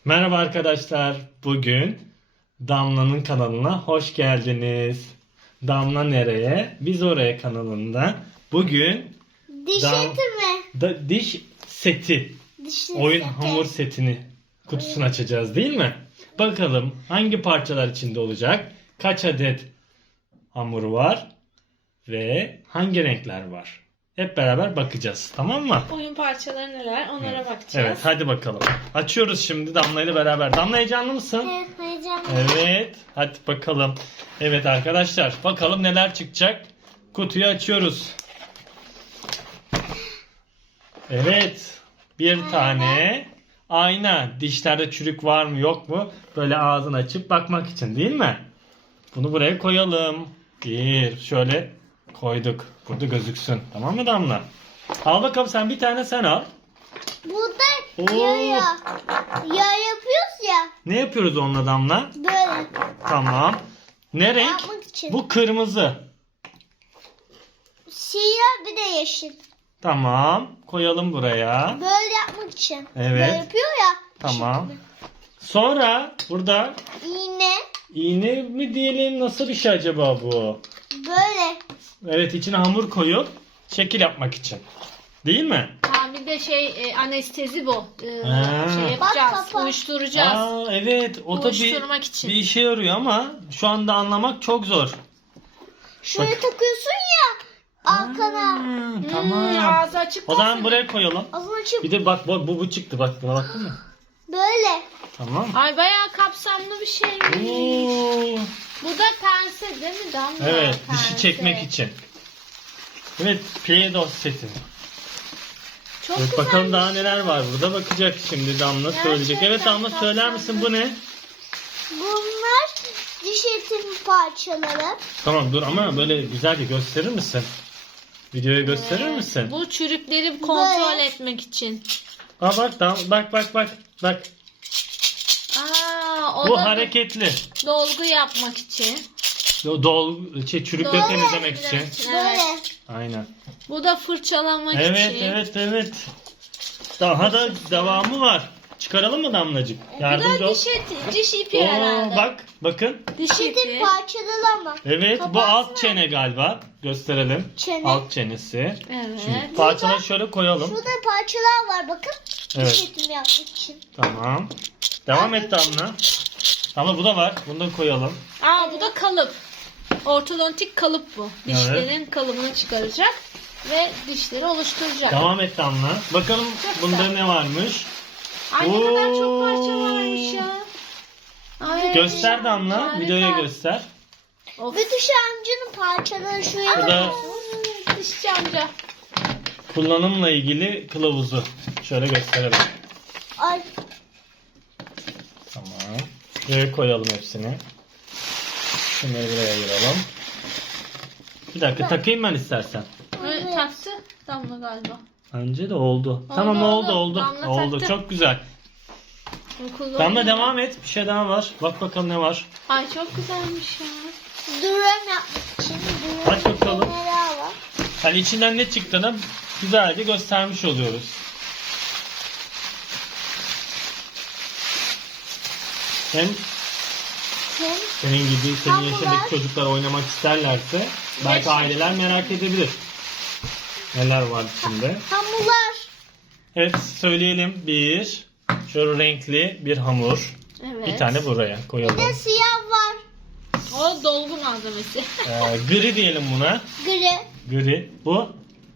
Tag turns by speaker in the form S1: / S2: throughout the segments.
S1: Merhaba arkadaşlar. Bugün Damla'nın kanalına hoş geldiniz. Damla nereye? Biz oraya kanalında. Bugün
S2: Diş eti mi?
S1: diş seti,
S2: Diş
S1: oyun
S2: seti.
S1: hamur setini kutusunu açacağız değil mi? Bakalım hangi parçalar içinde olacak? Kaç adet hamur var? Ve hangi renkler var? Hep beraber bakacağız. Tamam mı?
S3: Oyun parçaları neler? Onlara bakacağız.
S1: Evet, hadi bakalım. Açıyoruz şimdi Damla ile beraber. Damla, heyecanlı mısın?
S2: Evet, heyecanlı.
S1: Evet, hadi bakalım. Evet arkadaşlar, bakalım neler çıkacak. Kutuyu açıyoruz. Evet, bir tane ayna. Dişlerde çürük var mı yok mu? Böyle ağzını açıp bakmak için değil mi? Bunu buraya koyalım. Şöyle koyduk. Burada gözüksün. Tamam mı Damla? Al bakalım, sen bir tane sen al.
S2: Burada
S1: Oo.
S2: yağ yapıyoruz ya.
S1: Ne yapıyoruz onunla Damla?
S2: Böyle
S1: Tamam. Ne renk?
S2: yapmak için.
S1: Bu kırmızı.
S2: Siyah bir de yeşil.
S1: Tamam. Koyalım buraya.
S2: Böyle yapmak için.
S1: Evet.
S2: Böyle yapıyor ya.
S1: Tamam. Sonra burada
S2: İğne
S1: iğne mi diyelim, nasıl bir şey acaba bu?
S2: böyle.
S1: Evet, içine hamur koyup şekil yapmak için. Değil mi?
S3: Ha, bir de anestezi bu.
S1: Ha.
S3: Şey yapacağız.
S2: Bak, bak.
S3: Uyuşturacağız.
S1: Evet, o da
S3: Uyuşturmak için.
S1: bir işe yarıyor ama şu anda anlamak çok zor.
S2: Şöyle
S1: Bak.
S2: takıyorsun ya arkana.
S1: Tamam.
S3: Ağzı açık
S1: O zaman
S3: kalsın.
S1: buraya koyalım.
S2: Ağzını açıp
S1: Bir de bak bu çıktı, bak buna baktın mı?
S2: böyle.
S1: Tamam.
S3: Ay, bayağı kapsamlı bir şey.
S1: Oo.
S3: Bu da pense değil mi Damla?
S1: Evet, dişi
S3: Pense.
S1: çekmek için. Evet, Play-Doh seti.
S3: Çok
S1: Evet,
S3: güzel.
S1: bakalım daha neler var burada, bakacak şimdi Damla söyleyecek.
S3: Gerçekten
S1: Evet Damla, söyler misin bu ne?
S2: Bunlar diş etinin parçaları.
S1: Tamam dur, ama böyle güzelce gösterir misin? Videoya gösterir misin?
S3: Bu çürükleri kontrol
S2: Böyle.
S3: etmek için.
S1: Aa bak bak.
S3: O
S1: Bu
S3: da
S1: hareketli.
S3: dolgu yapmak için.
S1: Çürükleri
S3: Dolgu
S1: temizlemek için.
S2: Böyle.
S3: Evet.
S1: Aynen.
S3: Bu da fırçalamak
S1: Evet
S3: için.
S1: evet. Daha da devamı var. Çıkaralım mı Damlacık?
S3: Bu
S1: Yardımcı
S3: da
S1: ol.
S3: diş ipi
S1: Oo,
S3: herhalde.
S1: bakın.
S3: Diş
S2: Diş
S3: ipi.
S2: eti parçaları ama.
S1: Evet, bu
S2: Kapatsana.
S1: alt çene galiba. Gösterelim.
S2: Çene.
S1: Alt çenesi.
S3: Evet.
S1: Şimdi parçaları şöyle koyalım.
S2: Şurada parçalar var bakın.
S1: Evet.
S2: Diş etimi yapmak için.
S1: Tamam. Devam et Damla. Damla, bu da var. Bunu da koyalım.
S3: Bu da kalıp. Ortodontik kalıp bu. Dişlerin kalıbını çıkaracak ve dişleri oluşturacak.
S1: Devam et Damla. Bakalım
S3: Çok
S1: bunda
S3: güzel.
S1: ne varmış.
S3: Ay, ne kadar
S1: Oo.
S3: çok parça varmış ya. Ay,
S1: Göster Damla.
S3: harika.
S1: Videoya göster.
S3: Of.
S2: Ve diş amcanın parçaları şuraya
S1: Bu da
S3: Dişçi amca.
S1: kullanımla ilgili kılavuzu. Şöyle gösterelim.
S2: Ay,
S1: Tamam. Buraya koyalım hepsini. Şunları buraya ayıralım. Bir dakika takayım ben istersen.
S3: Taktı Damla galiba.
S1: Bence de oldu. Tamam oldu.
S3: Damla
S1: Oldu.
S3: taktı.
S1: Çok güzel.
S3: Kullanıyor.
S1: Damla devam et. Bir şey daha var. Bak bakalım ne var.
S3: Ay, çok güzelmiş ya.
S2: durum yapmak için.
S1: Aç bakalım.
S2: Neler var?
S1: Hani içinden ne çıktığını güzelce göstermiş oluyoruz. Hem
S2: Hem
S1: senin gibi, senin
S2: Hamurlar.
S1: yaşındaki çocuklar oynamak isterlerse belki aileler merak edebilir. Neler var içinde?
S2: hamurlar.
S1: Evet, söyleyelim. Şöyle renkli bir hamur.
S3: Evet.
S1: Bir tane buraya
S2: Bir
S1: koyalım.
S2: de siyah var.
S3: O dolgu malzemesi.
S1: Gri diyelim buna.
S2: Gri.
S1: Gri. Bu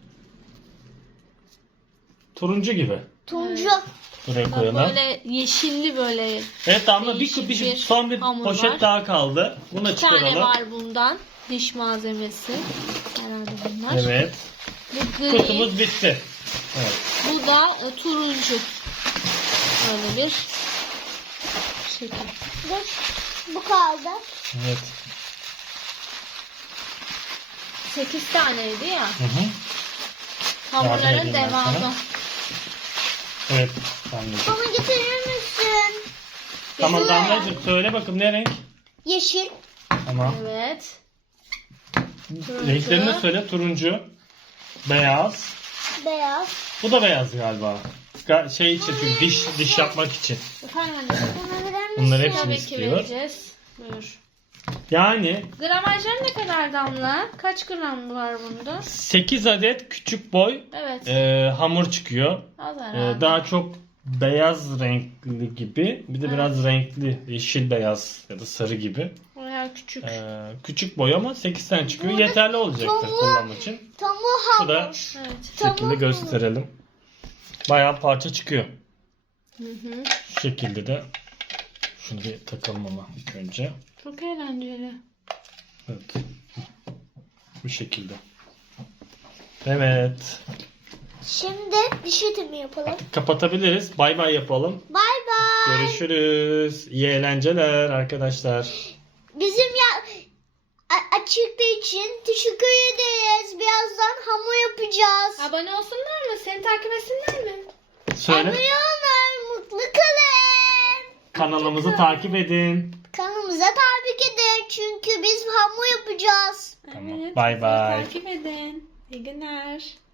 S1: turuncu gibi.
S2: Turuncu.
S1: Buraya koyalım.
S3: Böyle yeşilli böyle.
S1: Evet Damla,
S3: Değişik bir
S1: son bir
S3: hamur
S1: poşet
S3: var.
S1: daha kaldı. Bunu da
S3: Bir tane
S1: çıkaralım.
S3: var bundan. Diş malzemesi. Herhalde bunlar.
S1: Evet.
S3: Bu gri.
S1: Kutumuz bitti. Evet.
S3: Bu da turuncu. Böyle bir şekil.
S2: Ve bu kaldı.
S1: Evet.
S3: 8 taneydi ya.
S1: Hı hı. Yardım
S3: Hamurların
S1: edeyim ben sana.
S3: devamı.
S1: Evet. Damlacığım.
S2: Bana getirir misin?
S1: Tamam
S2: Güzel.
S1: Damlacığım, söyle bakın ne renk?
S2: Yeşil.
S1: Tamam.
S3: Evet. Turuncu.
S1: Renklerini söyle. Turuncu, beyaz.
S2: Beyaz.
S1: Bu da beyaz galiba. Şey için, çünkü diş yapmak için.
S3: Efendim anne.
S2: Bana verir misin?
S1: Bunları hepsini
S3: Tabii ki
S1: istiyor.
S3: vereceğiz. Buyur.
S1: Yani
S3: Gramajları ne kadar Damla? Kaç gram var bunda?
S1: 8 adet küçük boy
S3: Evet.
S1: hamur çıkıyor.
S3: Az herhalde.
S1: Daha çok beyaz renkli gibi. Bir de
S3: Evet.
S1: biraz renkli yeşil beyaz ya da sarı gibi.
S3: Bayağı küçük.
S1: Küçük boy ama 8 tane çıkıyor.
S2: Burada
S1: Yeterli olacaktır
S2: tavuğu-
S1: kullanmak için.
S2: Tamu
S1: Bu da
S2: hamur.
S3: Evet.
S1: şu şekilde gösterelim. Bayağı parça çıkıyor.
S3: Hı hı.
S1: Şu şekilde de şunu bir takalım ama ilk önce.
S3: Çok eğlenceli.
S1: Evet. Bu şekilde. Evet.
S2: Şimdi diş etimi yapalım.
S1: Kapatabiliriz. Bay bay yapalım.
S2: Bay bay.
S1: Görüşürüz. İyi eğlenceler arkadaşlar.
S2: Bizim açıklığı için teşekkür ederiz. Birazdan hamur yapacağız.
S3: Abone olsunlar mı? Seni takip etsinler mi?
S1: Söyle.
S2: Abone olun. Mutlu kalın.
S1: Kanalımızı takip edin.
S2: Kanalımıza tabi edin. Çünkü biz hamur yapacağız.
S1: Tamam.
S3: Evet.
S1: Bye
S3: bizi
S1: bye.
S3: Takip edin. İyi günler.